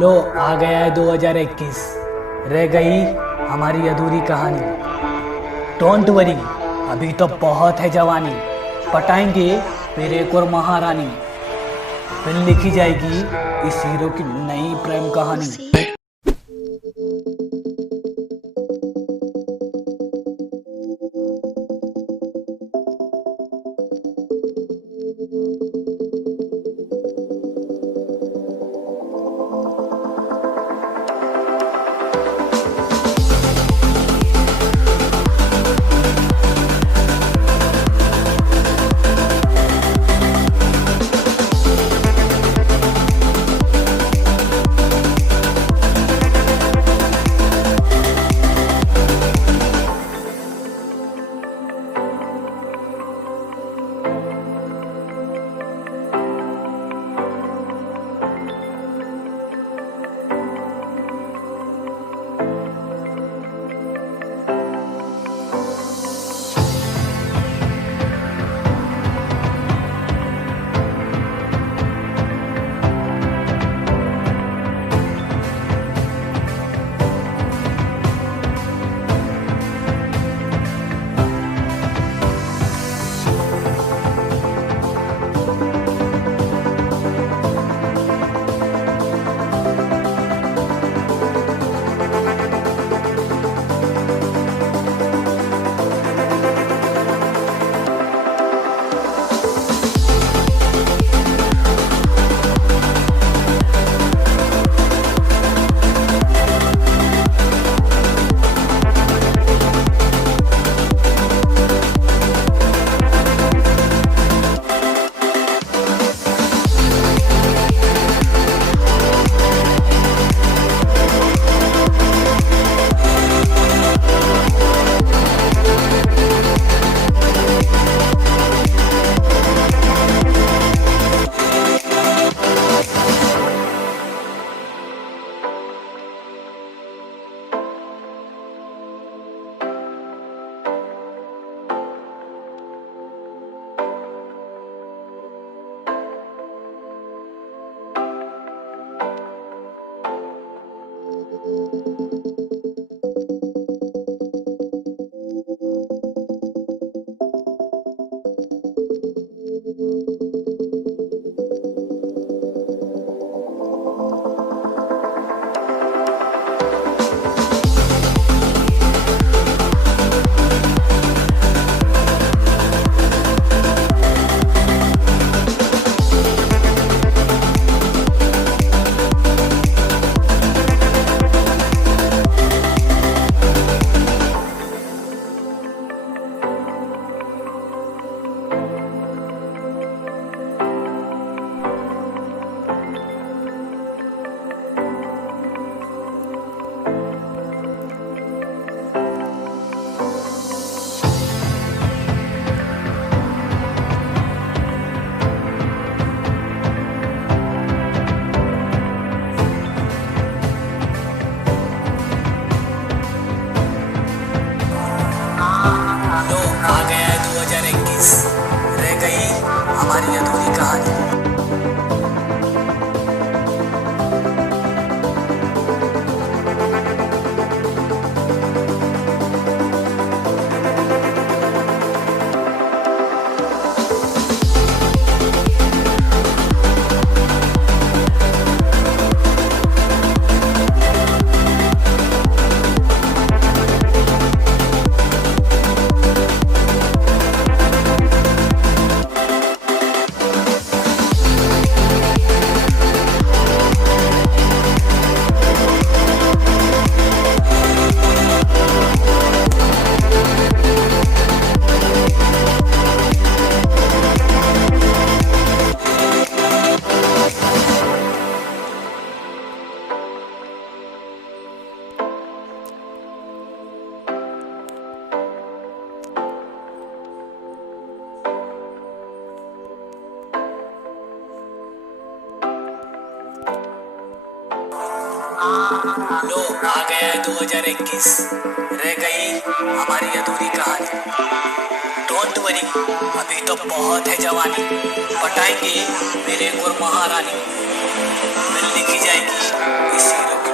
Low आ गया है 2021। रह गई हमारी अधूरी कहानी। डोंट वरी, अभी तो बहुत है जवानी। पटाएंगे फिर एक और महारानी। फिर लिखी जाएगी इस हीरो की नई प्रेम कहानी। लो आ गया है 2021। रह गई हमारी अधूरी कहानी। लो आ गया है 2021। रह गई हमारी अधूरी कहानी। डोंट वरी, अभी तो बहुत है जवानी। पटाएंगे मेरे और महारानी। मिलने की जाएगी इसी